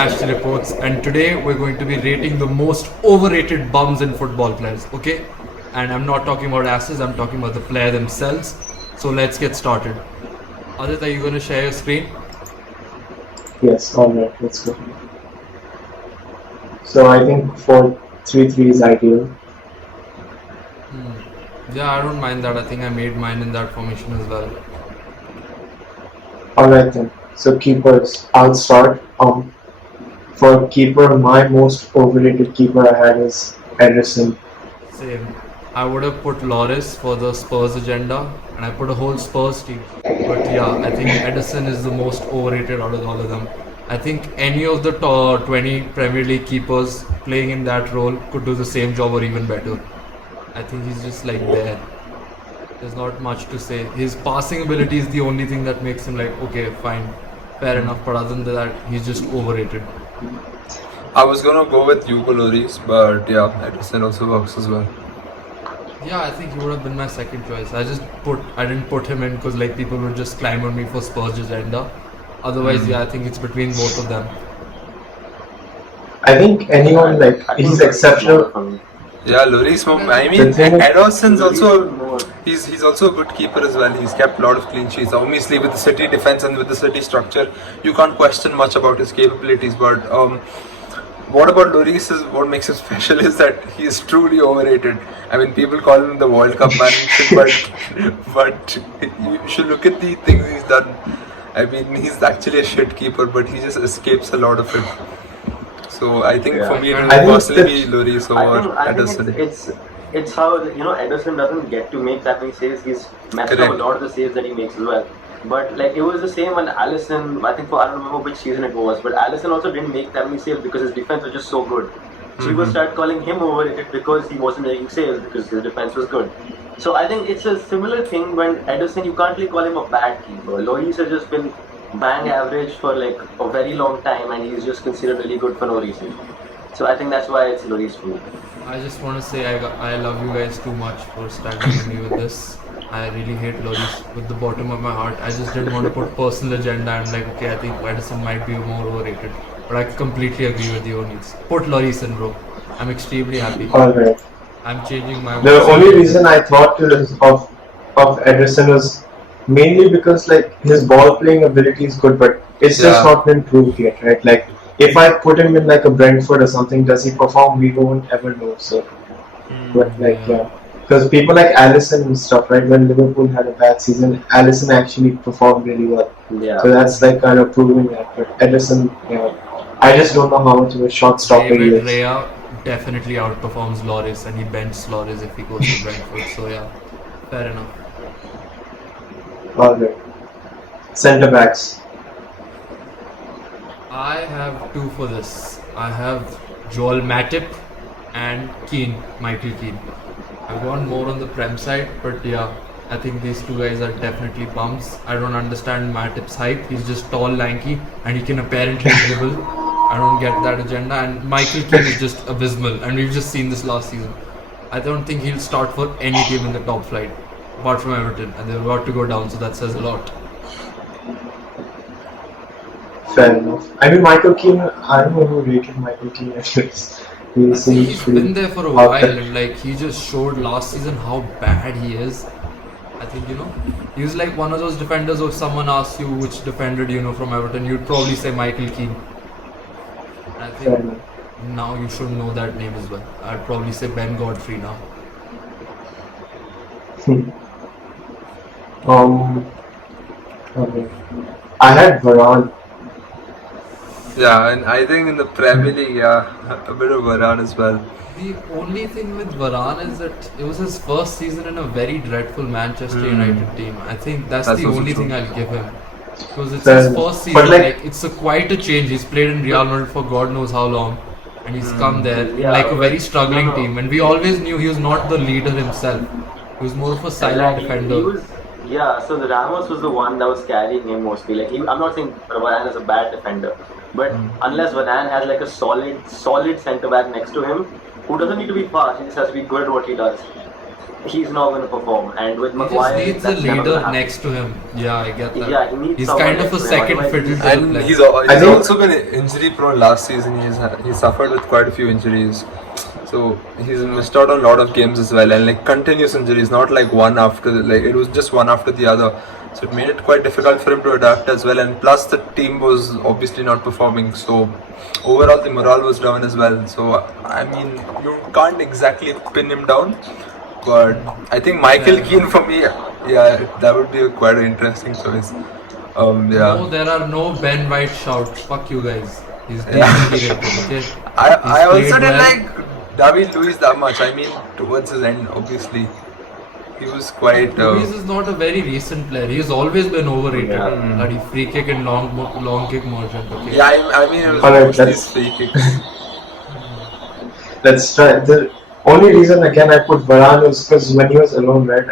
Match Reports, and today we're going to be rating the most overrated bums in football players. Okay, and I'm not talking about asses. I'm talking about the player themselves. So let's get started. Adit, are you going to share your screen? Yes, alright, let's go. So I think 4-3-3 is ideal. Yeah, I don't mind that. I think I made mine in that formation as well. Alright then. So keepers, I'll start. For keeper, my most overrated keeper I had is Ederson. Same. I would have put Loris for the Spurs agenda, and I put a whole Spurs team. But yeah, I think Edison is the most overrated out of all of them. I think any of the 20 Premier League keepers playing in that role could do the same job or even better. I think he's just like there. There's not much to say. His passing ability is the only thing that makes him like, okay, fine, fair enough. But other than that, he's just overrated. I was gonna go with Hugo Lloris, but yeah, Edison also works as well. Yeah, I think he would have been my second choice. I didn't put him in because like people would just climb on me for Spurs agenda. Otherwise, yeah, I think it's between both of them. I think anyone like he's exceptional. Yeah, Lloris. I mean, Ederson's also he's also a good keeper as well. He's kept a lot of clean sheets. Obviously, with the City defense and with the City structure, you can't question much about his capabilities. But what about Lloris is what makes him special is that he is truly overrated. I mean, people call him the World Cup man, but you should look at the things he's done. I mean, he's actually a shit keeper, but he just escapes a lot of it. So I think for me, it will personally be Lloris over Ederson. It's how Ederson doesn't get to make that many saves. He's messed up a lot of the saves that he makes as well. But like it was the same when Alisson, I don't remember which season it was, but Alisson also didn't make that many saves because his defense was just so good. So people start calling him overrated because he wasn't making saves because his defense was good. So I think it's a similar thing when Ederson, you can't really call him a bad keeper. Lloris has just been bang average for like a very long time and he's just considered really good for no reason. So I think that's why it's Lloris for me. I just want to say I love you guys too much for standing with me with this. I really hate Lloris with the bottom of my heart. I just didn't want to put personal agenda and like, okay, I think Edison might be more overrated. But I completely agree with you, Needs. Put Lloris in, bro. I'm extremely happy. Alright. I'm changing my The only reason I thought of Ederson was mainly because like his ball playing ability is good, but it's just not been proved yet, right? Like if I put him in like a Brentford or something, does he perform? We won't ever know. So, but like because people like Alisson and stuff, right? When Liverpool had a bad season, Alisson actually performed really well. Yeah. So that's like kind of proving that. But Ederson, I just don't know how much of a shot stopper he is. Raya definitely outperforms Lloris, and he benches Lloris if he goes to Brentford. So yeah, fair enough. Alright. Centre backs. I have two for this. I have Joel Matip and Michael Keane. I've gone more on the Prem side, but yeah, I think these two guys are definitely bums. I don't understand Matip's hype. He's just tall, lanky, and he can apparently dribble. I don't get that agenda. And Michael Keane is just abysmal, and we've just seen this last season. I don't think he'll start for any team in the top flight, apart from Everton, and they're about to go down, so that says a lot. Fair enough. I mean, Michael Keane, I don't know who rated Michael Keane at least. He's been there for a while, and like he just showed last season how bad he is. I think he was like one of those defenders. If someone asks you which defender do you know from Everton, you'd probably say Michael Keane. And I think now you should know that name as well. I'd probably say Ben Godfrey now. Okay. I had Varane. Yeah, and I think in the Premier League, a bit of Varane as well. The only thing with Varane is that it was his first season in a very dreadful Manchester United team. I think that's the only thing I'll give him. Because it's his first season, it's quite a change. He's played in Real Madrid for God knows how long. And he's come there in a very struggling team. And we always knew he was not the leader himself. He was more of a silent defender. So the Ramos was the one that was carrying him mostly. Like I'm not saying Varane is a bad defender, but unless Varane has like a solid centre back next to him, who doesn't need to be fast, he just has to be good at what he does. he's not going to perform. And with He just Maguire, needs a that's never leader gonna happen. next to him. Yeah, I get that. Yeah, he needs He's someone kind of a next to him, second otherwise fiddle to he's- the And player. he's think- also been injury prone last season. He suffered with quite a few injuries, so he's missed out on a lot of games as well, and like continuous injuries, not like one after like it was just one after the other. So it made it quite difficult for him to adapt as well. And plus the team was obviously not performing, so overall the morale was down as well. So I mean you can't exactly pin him down, but I think Michael Yeah. Keane for me, yeah, that would be quite an interesting choice. Yeah. No, there are no Ben White shouts. Fuck you guys. He's Yeah. decently rated, okay? I also played didn't well. like David Luiz that much. I mean, towards his end, obviously, he was quite. Luis is not a very recent player. He's always been overrated. Yeah. Bloody free kick and long kick merchant. Okay. Yeah, I mean, it was Alright, mostly let's- free kicks. Let's try. The only reason again I put Varane was because when he was alone, right?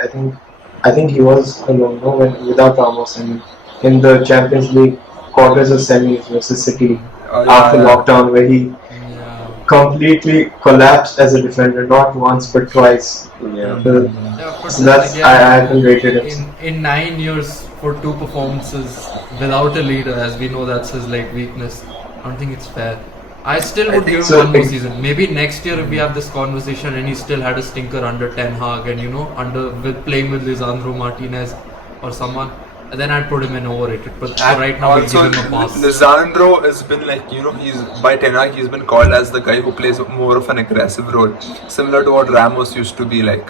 I think he was alone, no, when without Ramos, and in the Champions League quarters or semis versus City after Yeah. lockdown, where he Yeah. completely collapsed as a defender, not once but twice. Yeah. So, Yeah, but so then that's again, I haven't rated him. in 9 years for 2 performances without a leader, as we know that's his like weakness. I don't think it's fair. I still I would think give him so. one more season. Maybe next year if we have this conversation and he still had a stinker under Ten Hag and under with playing with Lisandro Martinez or someone, then I'd put him in overrated. But for And right now, we'll also, give him a pass. Lisandro has been like, he's by Ten Hag, he's been called as the guy who plays more of an aggressive role, similar to what Ramos used to be like.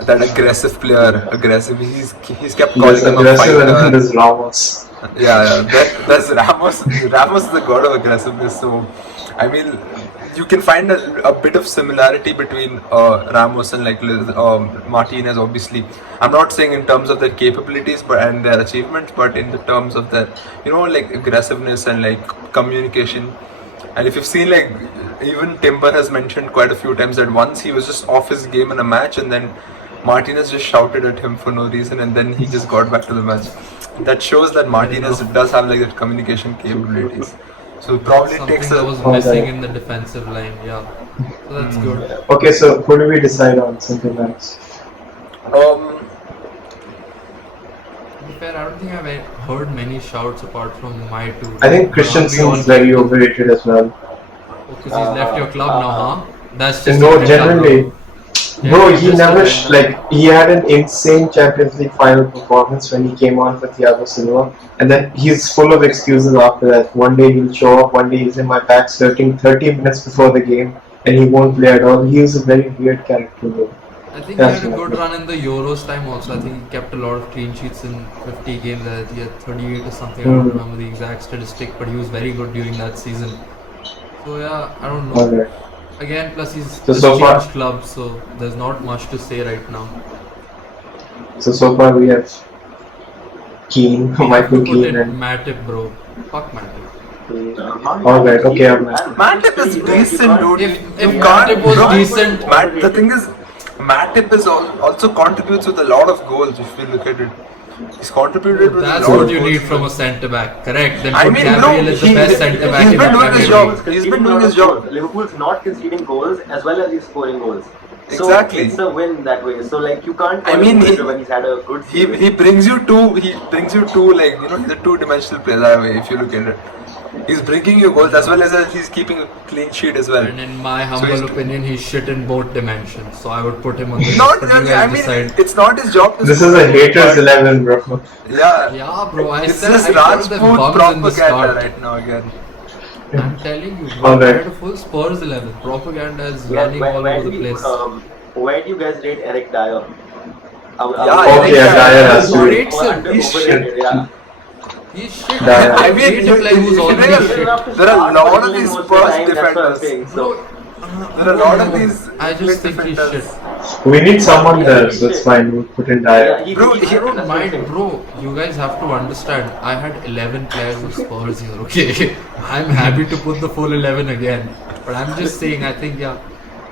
That aggressive player, aggressive. He's kept calling He's him a aggressive and fighter. there's Ramos. Yeah, that's Ramos. Ramos is the god of aggressiveness. So, I mean, you can find a bit of similarity between Ramos and like Martinez. Obviously, I'm not saying in terms of their capabilities, and their achievements, but in the terms of their, like aggressiveness and like communication. And if you've seen like even Timber has mentioned quite a few times that once he was just off his game in a match, and then Martinez just shouted at him for no reason, and then he just got back to the match. That shows that Martinez does have like that communication capabilities. So probably Something takes that a was Oh, missing right. in the defensive line. Yeah, so that's good. Okay, so who do we decide on centre backs? um To be fair, I don't think I've heard many shouts apart from my two. I think Christensen is very overrated as well. Because he's left your club now, huh? That's just No, a bit generally. down, Bro, Yeah, he just never a bit. like he had an insane Champions League final performance when he came on for Thiago Silva, and then he's full of excuses after that. One day he'll show up, one day he's in my back 30 minutes before the game, and he won't play at all. He is a very weird character, bro. I think That's he had a not good good. run in the Euros time also. I think he kept a lot of clean sheets in 50 games. I think he had 38 or something. I don't remember the exact statistic, but he was very good during that season. So yeah, I don't know. Alright. Again, plus he's So just far- changed clubs, so there's not much to say right now. So far we have Keane, We have Michael to put Keane, in and Matip, bro. Fuck Matip. Alright, okay, I'm right. Matip is decent, dude. If You Matip was bro, decent, The thing is, Matip is also contributes with a lot of goals. If you look at it, he's contributed with that's a lot what of you goals. need from a centre back. Correct. Then I put mean, Gabriel bro, as the best centre back. he's in been the doing his Premier job. League. He's been doing his job. Liverpool's not conceding goals as well as he's scoring goals. So Exactly. it's a win that way. So like you can't. I call mean, him he- good when he's had a good He season. he brings you two like he's a two-dimensional player that way if you look at it. He's bringing you goals as well as he's keeping a clean sheet as well. And in my he's- humble opinion, he's shit in both dimensions. So I would put him on the list. Not But you really. I guys mean, decide. it's not his job to This score is a goals, haters but- 11, bro. Yeah. Yeah, bro. I It's said just I called them Rajput bums in the propaganda start. right now again. I'm telling you, bro. Alright. I had a full Spurs 11. Propaganda is Where, running where, all where, over do the you, place. where do you guys rate Eric Dyer? Yeah, Okay, Dyer has to be. Rates him. He's Overrated, yeah. He's shit. Dyer. I I mean, hate a player who's you already know, shit. there are a lot of these Most Spurs time, that's what I'm defenders. saying. Bro, So, There are a lot of these I just think he's defenders. shit. We need someone there, so it's fine. We'll put in Dyer. yeah, Bro, I that's don't what I'm mind, saying. bro. You guys have to understand. I had 11 players of Spurs here, okay? I'm happy to put the full 11 again. But I'm just saying, I think, yeah.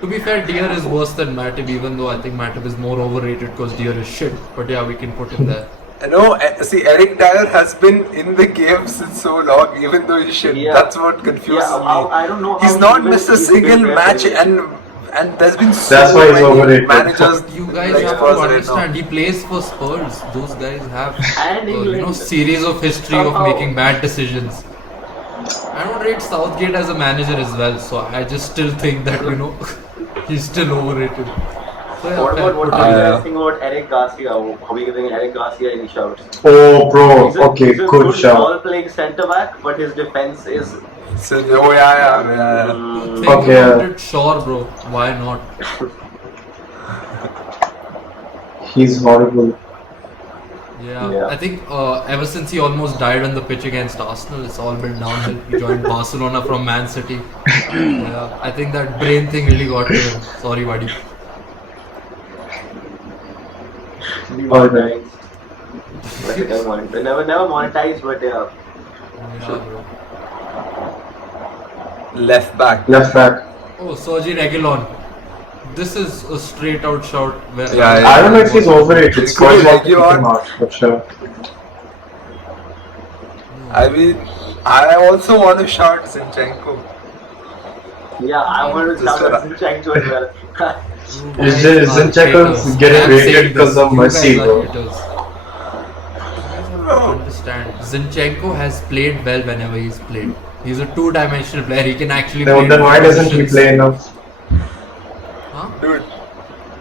To be fair, Dier is worse than Matip, even though I think Matip is more overrated because Dier is shit. But yeah, we can put him there. No, see, Eric Dyer has been in the game since so long, even though he's shit. Yeah. That's what confuses Yeah, me. I don't know He's how not even missed a he's single been match, there. And there's been so That's why he's many overrated. managers You guys like have Spurs to right understand, now. he plays for Spurs. Those guys have And England. series of history of Somehow. making bad decisions. I don't rate Southgate as a manager as well, so I just still think that he's still overrated. So yeah, What fair. about what do you guys think about Eric Garcia? Are we giving Eric Garcia any shouts? Oh, bro. He's a, Okay, he's a good good shout. ball-playing centre-back, but his defense is... So, yeah. Think Okay, about it, sure, bro. Why not? He's horrible. Yeah. I think ever since he almost died on the pitch against Arsenal, it's all been downhill. He joined Barcelona from Man City. Yeah, I think that brain thing really got to him. Sorry, buddy. Demonetized. Never monetized, but yeah. Yeah, bro. Left back. Left back. Oh, Sergi Reguilon. This is a straight out shout. Where Yeah, I don't know if he's overrated. It's Spurs good, want like to you kick are. him out, but sure. I mean, I also want to shout Zinchenko. Yeah, I want to shout out Zinchenko as well. Is Zinchenko's getting rated because of Messi, bro? Understand. Zinchenko has played well whenever he's played. He's a two-dimensional player. He can actually No, play. then in why doesn't he positions. play enough? Huh? Dude, No,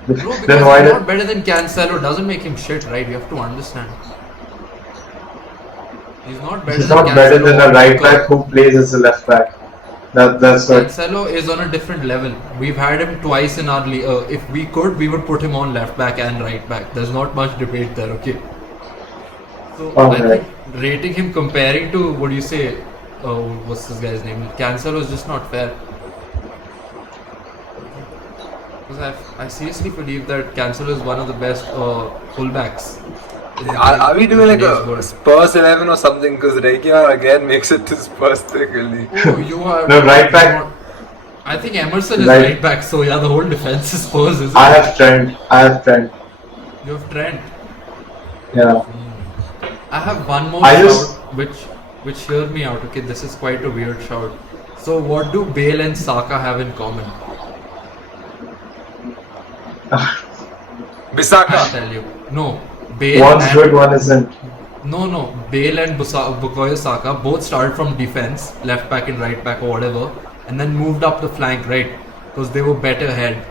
because Then why he's did? not better than Cancelo. Doesn't make him shit, right? You have to understand. He's not better He's than not better Cancelo than or a right Walker. back who plays as a left back. That's what. Cancelo is on a different level. We've had him twice in our league. If we could, we would put him on left back and right back. There's not much debate there, okay? So I Okay. think rating him comparing to what do you say? What's this guy's name? Cancelo is just not fair. Because I seriously believe that Cancelo is one of the best fullbacks. are we doing like Today's a world. Spurs 11 or something? Because Regia again makes it to Spurs thing only. Oh, you are. No, right back. I think Emerson is Right. right back, so yeah, the whole defense is Spurs, isn't I it? have Trent. You have Trent. Yeah. I have one more I shout, just- which hear me out. Okay, this is quite a weird shout. So, what do Bale and Saka have in common? Bissaka. I'll tell you. No, Bale One's and good, one isn't. no. Bale and Bukayo Saka both started from defense, left back and right back or whatever, and then moved up the flank, right? Because they were better head.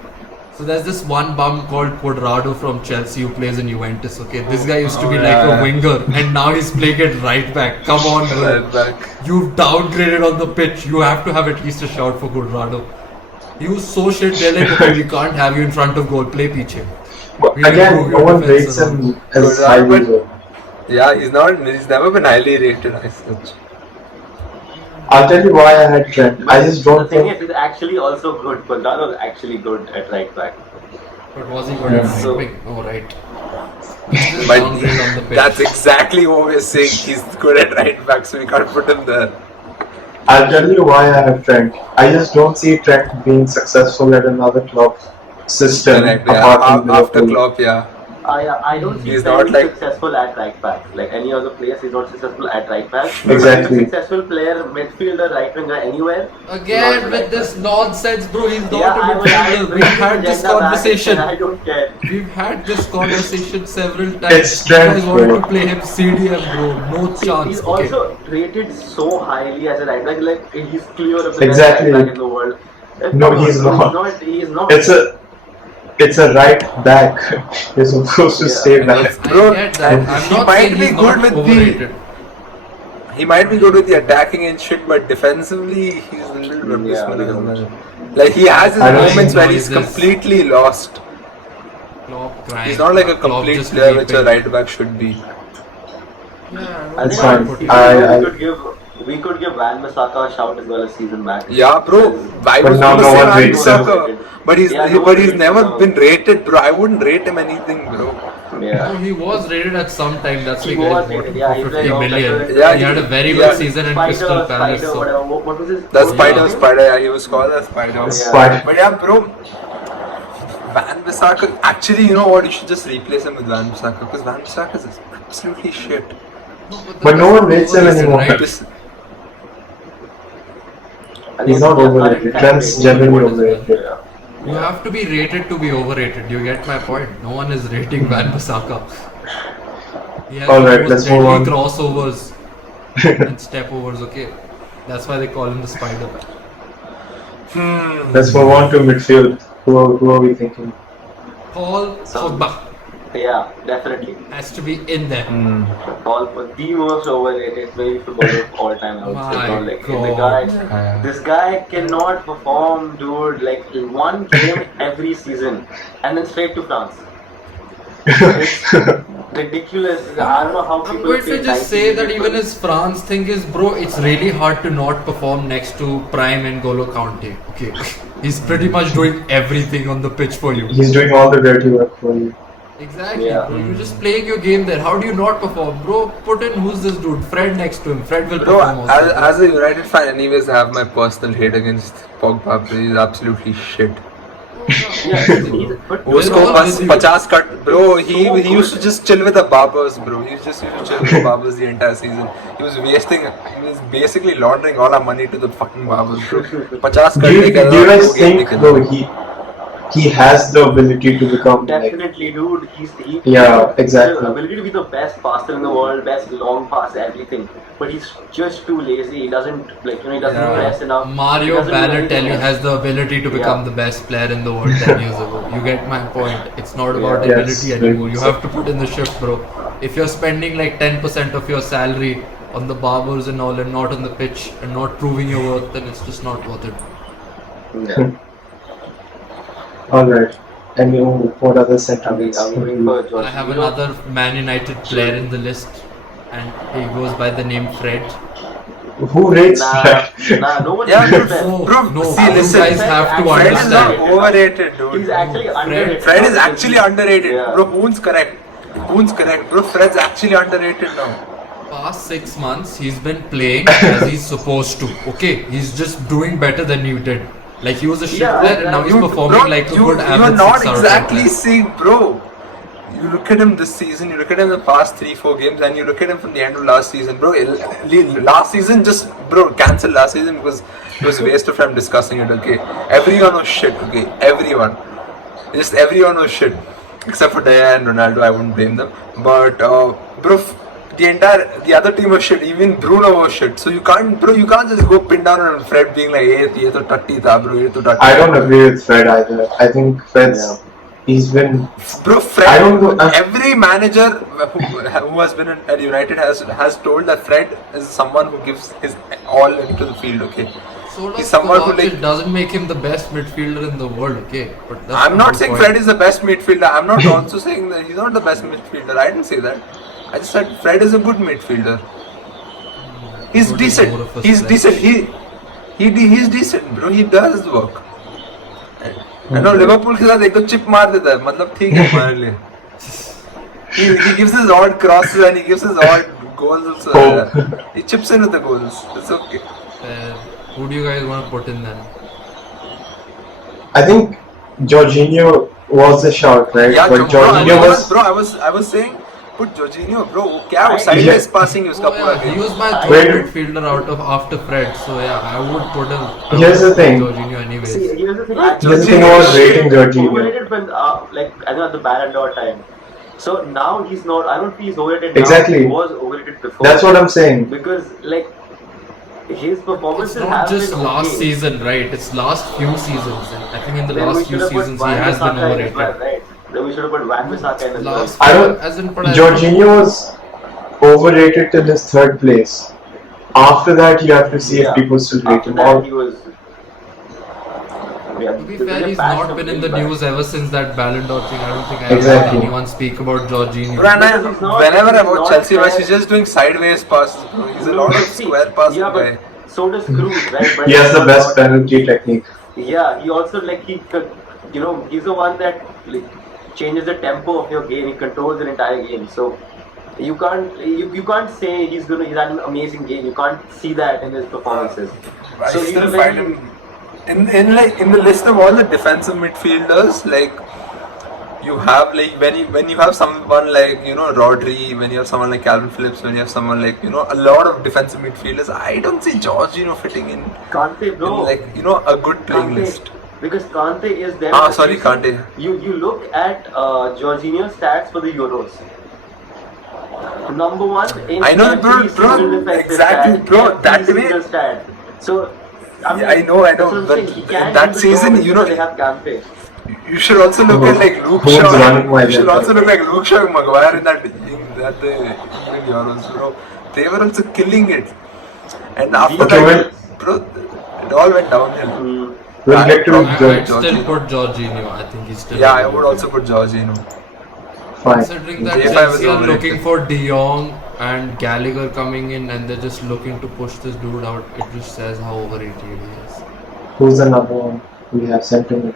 So there's this one bum called Quadrado from Chelsea who plays in Juventus. Okay, this guy used to be like a winger, and now he's playing at right back. Come on, bro. Right back. You've downgraded on the pitch. You have to have at least a shout for Quadrado. He was so shit. They're like, okay, we can't have you in front of goal. Play piche. But We will again, improve no your one defense rates and him as Good, highly. but- though. Yeah, he's never been highly rated as such. I'll tell you why I had Trent. I just The don't thing think. is, he's actually also good. Quadrado is actually good at right back. But was he good at Yeah. So- moving? Oh, right. But Downgrade on the pitch. that's exactly what we're saying. He's good at right back, so we can't put him there. I'll tell you why I have Trent. I just don't see Trent being successful at another club system Correct. apart Yeah. from After Liverpool. Klopp, yeah. I don't see He's Trent not like- successful at right back. Like any other players, he's not successful at right back. Exactly. He's a successful player, midfielder, right winger, anywhere. Again Not with right this nonsense, bro. He's not Yeah, a midfielder. We've had this conversation. I don't care. We've had this conversation several times. It's Trent, You guys wanted bro. to play him CDM, bro. No chance. He's Okay. also rated so highly as a right back. Like he's clear of the Exactly. best right back in the world. No, he's not. He's not. It's a right back. You're supposed to Yeah. stay back. Bro, I get that. I'm he not might saying be he's good not with the- overrated. He might be good with the attacking and shit, but defensively, he's a little bit Yeah, abysmal we as don't. well. Like, he has his I don't moments think where he's noises. completely lost. Klopp crying. He's not like a Klopp complete just player which a weeping. right back should be. Yeah, I It's think fine. we could give Van Bissaka a shout as well as season back. Yeah, bro. I But was now gonna no say one Van rates him. Bissaka, but he's Yeah, no but one he's rates never him. been rated, bro. I wouldn't rate him anything, bro. No, Yeah. he was rated at some time. That's why He you guys was bought him rated, yeah, for he's 50 like, million. better- Yeah, he had a very yeah. good season in Crystal Spider, Palace. Spider, So. whatever. What was his? The what Spider, was his name? Spider, yeah, he was called a Spider. Yeah. Spider. But yeah, bro. Van Bissaka, actually, you know what? You should just replace him with Van Bissaka because Van Bissaka is absolutely shit. But no one rates him Overrated, anymore. right? This, I He's think not yeah, overrated. current Trent's fan generally rating. overrated. Yeah. You have to be rated to be overrated. You get my point. No one is rating Van Bissaka. He has All the right, most let's deadly move on. crossovers and step overs. Okay, that's why they call him the Spider. Let's move on to midfield. Who are we thinking? Paul Pogba Yeah, definitely. has to be in there. Paul, the most overrated maybe footballer of all time. I would say. My You know, like, God. this guy cannot perform, dude. Like one game every season, and then straight to France. It's ridiculous. I don't know how I'm people. going to pay just say 90 that people. even his France thing is, bro, it's really hard to not perform next to Prime and Golo Kante. Okay, he's pretty much doing everything on the pitch for you. He's doing all the dirty work for you. Exactly, Yeah. bro. You're just playing your game there. How do you not perform, bro? Put in who's this dude? Fred next to him. Fred will Bro, perform also. as a United fan, anyways, I have my personal hate against Pogba. He's absolutely shit. Yeah, but उसको all बस with you. 50 cut bro he So used to good. just chill with the barbers bro he just used to chill with the barbers the entire season he was basically laundering all our money to the fucking barbers bro 50 cut Do you लेके guys think though he has the ability to become like definitely, dude. He Yeah, exactly. The ability to be the best passer in the world, best long pass, everything. But he's just too lazy. He doesn't he doesn't Yeah. press enough. He Mario doesn't do anything Balotelli else. has the ability to become Yeah. the best player in the world 10 years ago. You get my point. It's not about Yes, ability very anymore. You so. have to put in the shift, bro. If you're spending like 10% of your salary on the barbers and all and not on the pitch and not proving your worth, then it's just not worth it. Yeah. alright. And what other Are we sentiments? going for Jorginho? I have another Man United player in the list, and he goes by the name Fred. Who rates Nah, that? nah, no one Yeah, thinks dude, that. bro, no, see, you listen, guys have to Fred is not understand. overrated dude He's actually underrated. Fred is actually underrated Yeah. bro Poon's correct bro Fred's actually underrated now Past 6 months, he's been playing as he's supposed to. Okay, he's just doing better than you did. Like he was a shit Yeah, player, and now he's You- performing bro, like a you, good you're average not 6 out of 10 exactly player. saying, bro. You look at him this season, you look at him the past 3-4 games, and you look at him from the end of last season, bro. Last season, just bro, cancel last season because it was a waste of time discussing it. Okay, everyone was shit. Okay, everyone was shit except for Daya and Ronaldo. I wouldn't blame them, but bro. The other team was shit. Even Bruno was shit. So you can't just go pin down on Fred being like, "Hey, ये तो टट्टी था, bro. ये तो टट्टी." I don't agree with Fred either. I think Fred's he's been Bro, Fred. I don't know. Every manager who has been at United has told that Fred is someone who gives his all into the field. Okay, So does he's someone who Kovacic like. doesn't make him the best midfielder in the world. Okay, but that's I'm the not whole saying point. Fred is the best midfielder. I'm not also saying that he's not the best midfielder. I didn't say that. I just said Fred is a good midfielder. He's Good is decent. more of a He's stretch. decent. He's decent, bro. He does his work. I know Liverpool के साथ एक तो chip मार देता है. मतलब ठीक है हमारे लिए. He gives his odd crosses and he gives his odd goals also. Oh. He chips in with the goals. It's okay. Who do you guys want to put in then? I think Jorginho was a shout, right? Yeah, but Jorginho was I was saying put Jorginho, bro. क्या वो sideways passing है उसका Oh, पूरा yeah, he game. was my Wait. third midfielder after Fred. So yeah, I would put him. I Here's would the put thing. Jorginho anyways. See, here's the thing. Here's the thing about rating Jorginho. Overrated when, like, I know at the Ballon d'Or time. So now he's not. I don't feel he's overrated Exactly. now. He was overrated before. That's what I'm saying. Because like his It's performances not have just been last okay. season, right? It's last few seasons. And I think in the Then we last few should have put seasons he Van has been Bissaka in as overrated. well, right? Then we should have put Van Bissaka in as well. Last I few, don't. as in, but I Jorginho was overrated till his third place. After that, you have to see if people still rate After him. that, Or he was. Yeah, To be there's fair, a he's patch not of been in the feedback. news ever since that Ballon d'Or thing. I don't think I ever Exactly. heard anyone speak about Jorginho. Bro, and Because he's not- whenever I he's watch not Chelsea match, fair. he's just doing sideways passes, bro. He's a lot of See, square passing yeah, guy. but so does Cruz, right? But he has the best penalty technique. Yeah, he also like he's the one that like changes the tempo of your game. He controls the entire game. So you can't say he's had an amazing game. You can't see that in his performances. I So he's still a find very- him in the list of all the defensive midfielders. Like you have like when you have someone like Rodri, when you have someone like Calvin Phillips, when you have someone like a lot of defensive midfielders. I don't see Jorginho fitting in Can't say, bro. like a good playing Kante. list. because Kante is there. Sorry, Kante. You look at Jorginho's stats for the Euros. Number one in I know, every bro, single defensive exactly, stat, bro, every that way- single stat. So, I mean, Yeah, I know, that's what I'm but saying. He can't that do the season, job you know, they have Kante. you should also look at like Luke Who's Shaw. running my You should left? also look like Luke Shaw and Maguire in that England Euros, bro. They were also killing it. And after Okay, that, bro, it all went downhill. We'll get to I'd Jorginho. still put Jorginho. I think he's still. Yeah, I would also put Jorginho. Fine. Considering that J5 is Chelsea are overrated. looking for De Jong and Gallagher coming in, and they're just looking to push this dude out, it just says how overrated he is. Who's another one we have sentiment?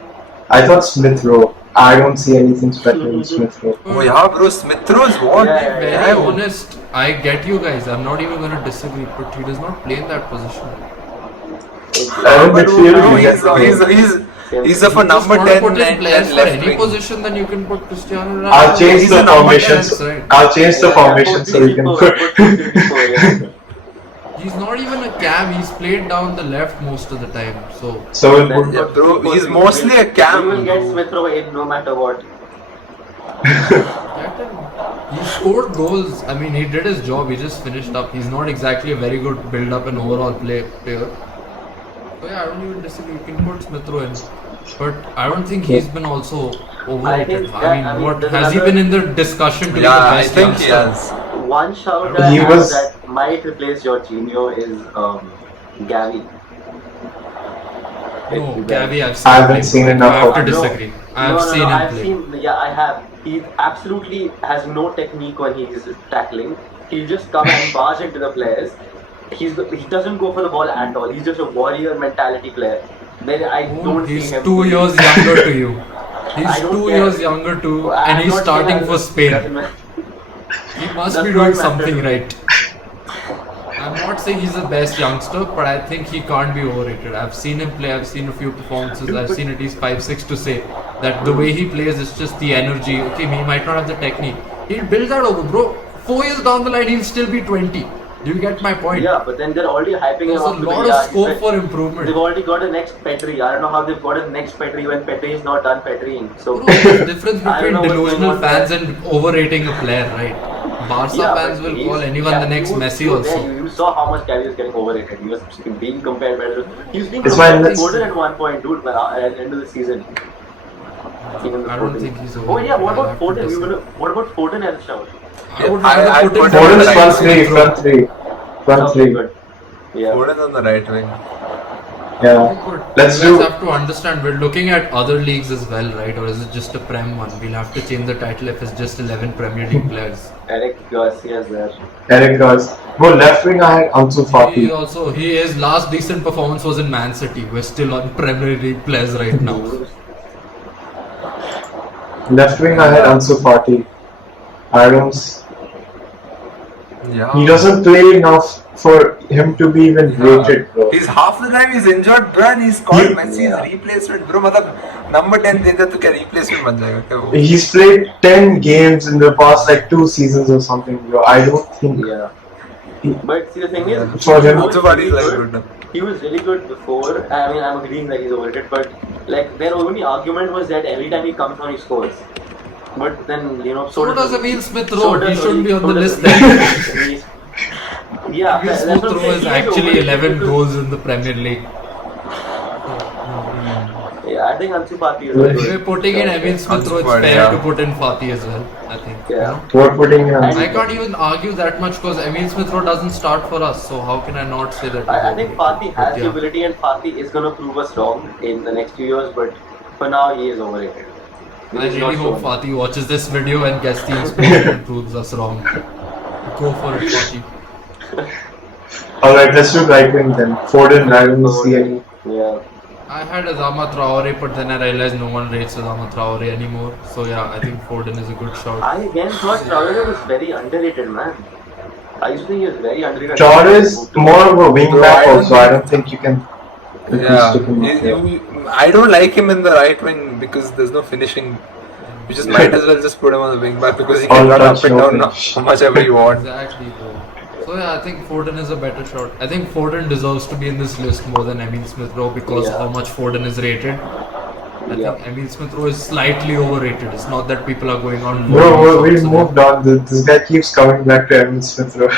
I thought Smith Rowe. I don't see anything special in Smith Rowe. Oh yeah, bro, Smith Rowe is what? Yeah, yeah, Very Yeah, honest, I get you guys. I'm not even gonna disagree, but he does not play in that position. But midfield, bro, we get he's of a Just number wanna 10 put in and players for left any wing. position, then you can put Cristiano Ronaldo. I'll change He's the a number formations. 10, right? I'll change the Yeah, formation so we can 4-3-4, yeah. He's not even a cam. He's played down the left most of the time. So So we'll Then- put Yeah, bro, he's mostly a cam. We will get Smith Rowe in no matter what. get him. He scored goals. I mean, he did his job. He just finished up. He's not exactly a very good build-up and overall player. So yeah, I don't even disagree. You can put Smith Rowe in, but I don't think he's been also overrated. I mean, what there's has he another- been in the discussion to be Yeah, the I best think he youngster? has. One shout He I have was- that might replace Jorginho is Gavi. No, Gavi, I've seen. I haven't him seen play. enough I have of to him. disagree. I've seen him I've play. seen, yeah, I have. He absolutely has no technique when he's tackling. He'll just come and barge into the players. He doesn't go for the ball at all. He's just a warrior mentality player. Then I Oh, don't he's see him. 2 years younger to you. He's I don't 2 care. years younger too, I'm and he's not saying starting that for doesn't Spain. matter. He must Does be not doing matter something to me. right. I'm not saying he's the best youngster, but I think he can't be overrated. I've seen him play, I've seen a few performances, I've seen at least 5-6 to say that the way he plays is just the energy. Okay, he might not have the technique. He'll build that over, bro. 4 years down the line, he'll still be 20. Do you get my point? Yeah, but then they're already hyping There's him a up to lot be, of he's scope like- for improvement. They've already got a next Petri. I don't know how they've got a next Petri when Petri is not done Petriing. So Bro, there's a difference I don't between know what's delusional going on fans there. and overrating a player, right? Barca Yeah, fans but will he's- call anyone yeah, the next you- Messi you were also. there, You saw how much Gavi was getting overrated. He was being compared better. He was being It's compared fine, to let's- Foden at one point, dude. But at the end of the season. Even the I don't Foden. think he's Oh yeah, overrated. what I'll about have to Foden? disagree. What about Foden as a shout? I would I- rather I put put in Foden Foden's like front Smith three, front three. Front Okay, three. good. Yeah. Foden on the right wing. Yeah. Good. Let's You do. guys have to understand, we're looking at other leagues as well, right? Or is it just a Prem one? We'll have to change the title if it's just 11 Premier League players. Eric Garcia's there. Eric Gars. Bro, left wing I had Ansu Fati. His last decent performance was in Man City. We're still on Premier League players right now. Left wing I had Ansu Fati. Adams. Yeah. He doesn't play enough for him to be even rated, bro. He's half the time he's injured, bro, and he's called He- Messi's replacement, bro. मतलब number 10 देगा तो क्या replacement बन जाएगा क्या वो? He's played 10 games in the past like 2 seasons or something, bro. I don't think. Yeah. But see, the thing is, For him- Ansu Fati is like good. he was really good before. I mean, I'm agreeing that he's overrated, but like their only argument was that every time he comes on, he scores. But then, So does Emil Smith Rowe. so does He shouldn't be on so the does list then. Emil. Yeah, Emil that's Smith what I'm Rowe saying. is He actually overrated 11 because- goals in the Premier League. Yeah, I think Ansu Fati is We're If we're putting in Emil Smith Rowe, it's Fati, fair yeah. to put in Fati as well, I think. Yeah. We're putting in I Ansu. can't even argue that much because Emil Smith Rowe doesn't start for us, so how can I not say that? I think Fati has But the yeah. ability, and Fati is going to prove us wrong in the next few years. But for now, he is overrated. I He's really not hope shown. Fati watches this video and gets the inspiration and proves us wrong. Go for it, Fati. Alright, let's do right wing then. Foden, I don't see any. Yeah. I had Adama Traore, but then I realized no one rates Adama Traore anymore. So yeah, I think Foden is a good shout. I again thought Traore was very underrated, man. I used to think he was very underrated. Traore is more of a wing Bro, back I don't also. I don't think you can. Yeah. stick him up there. I don't like him in the right wing because there's no finishing. You just might as well just put him on the wing back because he can All run up touch, and no down finish. how much ever you want. Exactly, bro. So yeah, I think Foden is a better shot. I think Foden deserves to be in this list more than Emil Smith Rowe because Yeah. how much Foden is rated. I think Emil Smith Rowe is slightly overrated. It's not that people are going on. Bro, we moved on. This guy keeps coming back to Emil Smith Rowe.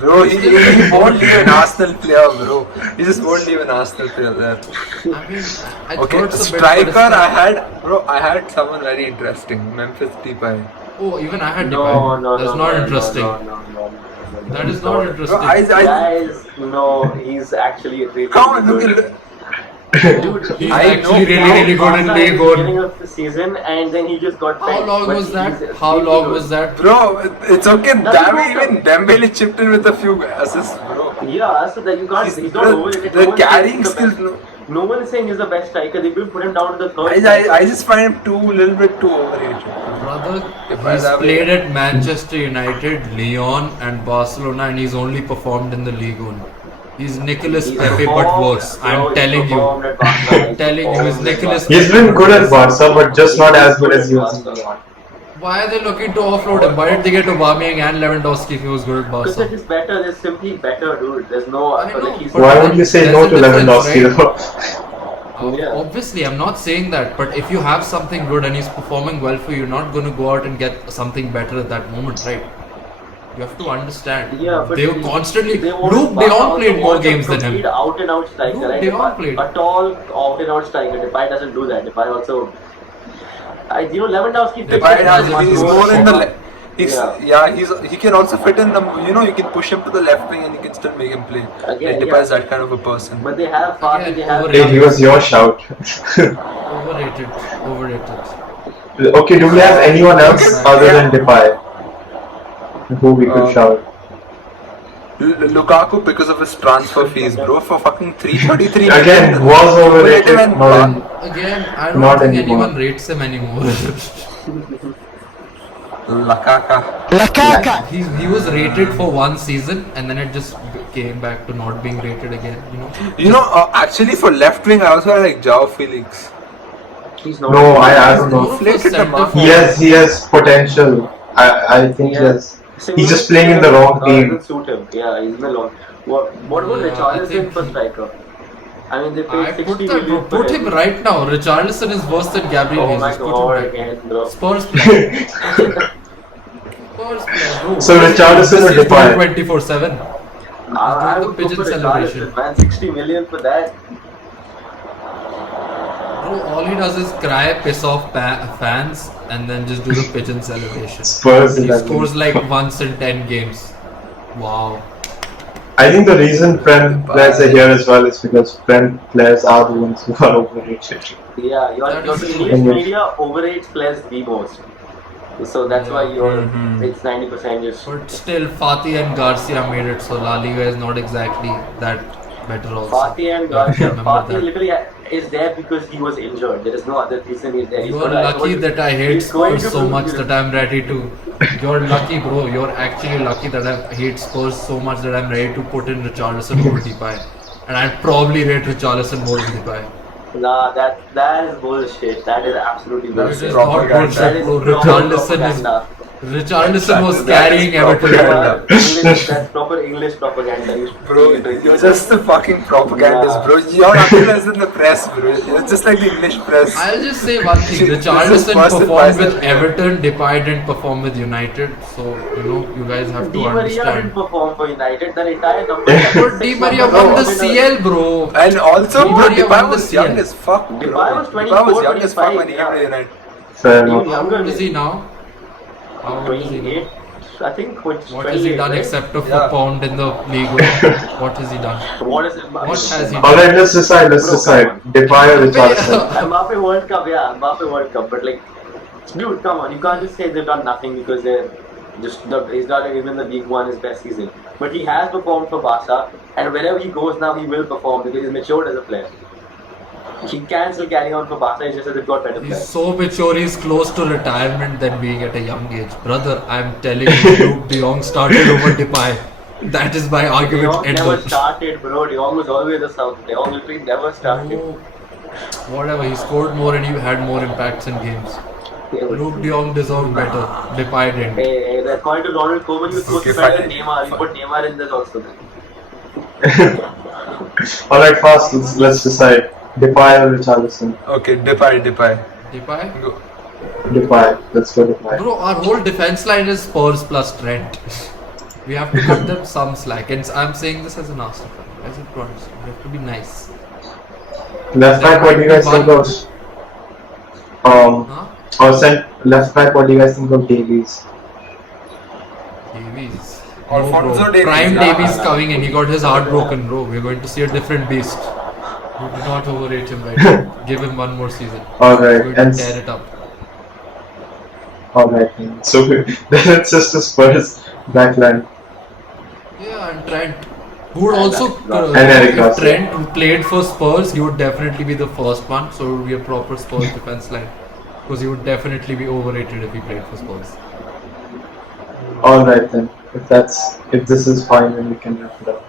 Bro, he won't leave an Arsenal player, bro. He just won't leave an Arsenal player there. I mean, I Okay, thought it's a bit, striker, but it's I had someone very interesting. Memphis Depay. Oh, even I had No, Depay. no, That's no, not no, interesting. No. That is not interesting. Bro, Guys, no, he's actually a great. come on, look at Dude, He's I actually know really good in Barca League at the One. beginning of the season, and then he just got How benched, long but was that? he's How really long good. was that? Bro, it's okay. Doesn't matter. Even Dembele chipped in with a few assists, bro. Yeah, so that you can't. He's not The- overrated. the No one is saying carrying he's the skills, best. No one is saying he's the best striker. They will put him down to the third. I just find him a little bit too overrated. Brother, If I he's have played it- at Manchester United, Lyon, and Barcelona, and he's only performed in the League One. He's Nicolas He's Pepe, but performed, worse. bro, I'm he's telling you. performed at Barca. I'm telling you, he's Nicolas He's Pepe. been good at Barca, but just not as good as he was in Lyon. Why are they looking to offload him? Why did they get Aubameyang and Lewandowski if he was good at Because Barca? it is better. They're simply better, dude. There's no. I know, like he's but Why would you say no to There's a difference, Lewandowski right? though? Yeah. Obviously, I'm not saying that, but if you have something good and he's performing well for you, you're not going to go out and get something better at that moment, right? You have to understand. Yeah, but they were constantly. they want Luke Barca De Jong also played more wants a games than complete him. out and out striker, Luke right? De Jong played. A tall out and out striker. Depay doesn't do that. Depay also. Lewandowski. fits Depay in has, much he's more more in the so- left. He can also fit in the. You can push him to the left wing and you can still make him play. Again, Depay is that kind of a person. But they have Fati, Again, they have. overrated. Hey, he was your shout. Overrated. Overrated. Okay, do we have anyone else other than Depay who we could shout? Lukaku because of his transfer fees, bro, for fucking 333 Again, million. was overrated. And Not Again, I don't Not think anymore. anyone rates him anymore. Lakaka. he was rated for one season and then it just came back to not being rated again, Actually for left wing, I also like Joao Felix. He's not. No, I don't know. Inflated the mark. He has potential. I think he has. He's just playing in the wrong team. Doesn't suit him. Yeah, he's in the wrong. What about Yeah, I Richarlison think for striker? I mean, they I paid put 60 that, million bro. for Put him right now. Richarlison is worse than Gabriel Oh my Jesus. Put god, him right. again, bro. Spurs player. Spurs player, bro. So Richarlison or Depay? 24/7. I the would go pigeon for celebration. Richarlison, man. 60 million for that. Bro, all he does is cry, piss off fans, and then just do the pigeon celebration. Spurs He is that scores good. like once in 10 games. Wow. I think the reason Prem players are here as well is because Prem players are the ones who are overrated. Yeah, your That is English true. media overrates players the most. So that's why it's 90% just. But still, Fati and Garcia made it, so La Liga is not exactly that better also. Fati and You have to Garcia. remember Fati that. literally is there because he was injured. There is no other reason he's there. He's You got are to- lucky that I hate he's going Spurs to so prove much it. that I'm ready to. You're lucky, bro. You're actually lucky that I hate Spurs so much that I'm ready to put in Richarlison over Depay. And I'd probably rate Richarlison more than Depay. Nah, that is bullshit. That is absolutely That bullshit. is not propaganda. That bullshit, is bro. proper Richarlison propaganda. was That carrying is Everton. propaganda. That's proper English propaganda. You should Bro, see it. you're just the fucking propagandist, Nah. bro. You're nothing less than the press, bro. You're just like the English press. I'll just say one thing. This is Richarlison personal performed with bias. Everton, Depay didn't perform with United. So, you guys have Di to Maria didn't understand. perform for United. The entire number. But Di Maria won the CL, bro. And also, Di bro, Maria Depay won the was CL. young as fuck, bro. Depay was Depay was 24, young as fuck when he 25, came to United. Fair Even enough. younger. How old is he now? How old is he now? 28. I think What has he done right? except of Yeah. a pound in the league? What has he done? What is it? What has he done? Alright, let's decide. Depay or Richarlison? Mbappe World Cup, yeah, Mbappe World Cup. But like, dude, come on, you can't just say they've done nothing because they're he's not even the League One his best season. But he has performed for Barca, and wherever he goes now, he will perform because he's matured as a player. He can still carry on for Barca. It's just that they've got better He's players. so mature, he's close to retirement than being at a young age. Brother, I'm telling you, Luke De Jong started over Depay. That is my De argument Jong never ended. started, bro. De Jong was always a South. De Jong literally never started. Oh, whatever, he scored more and he had more impacts in games. Luke De Jong deserved better. Depay didn't. Hey, according to Ronald Koeman, he was supposed to Okay, be better than fine. Neymar. You put Neymar in this also. Alright, fast. Let's decide. Depay or Richarlison? Okay, Depay. Depay? Go. Depay. Let's go Depay. Bro, our whole defense line is Spurs plus Trent. We have to cut them some slack. And I'm saying this as an Arsenal fan. As a Protestant, we have to be nice. Left back, what do you guys think of? Huh? Left back, what do you guys think of Davies? Davies. Alphonso No, bro. Davies, Prime yeah. Davies coming in. He got his heart broken, bro. We're going to see a different beast. You do not overrate him right now. Give him one more season. Alright, He's going to tear it up. Alright, so then it's just a Spurs backline. Yeah, and Trent. Who would also, And Eric if Garcia. Trent played for Spurs, he would definitely be the first one. So it would be a proper Spurs defense line. Because he would definitely be overrated if he played for Spurs. Alright then. If this is fine, then we can wrap it up.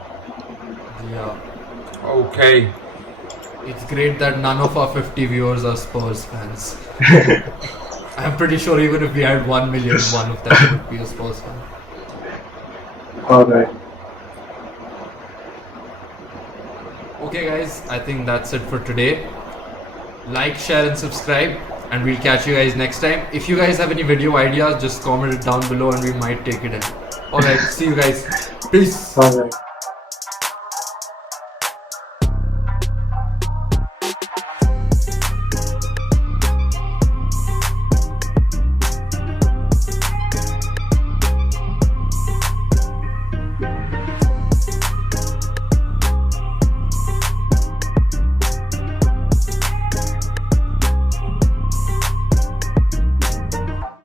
Yeah. Okay. It's great that none of our 50 viewers are Spurs fans. I'm pretty sure even if we had 1 million, one of them would be a Spurs fan. Alright. Okay guys, I think that's it for today. Like, share and subscribe, and we'll catch you guys next time. If you guys have any video ideas, just comment it down below and we might take it in. Alright, see you guys. Peace. Alright.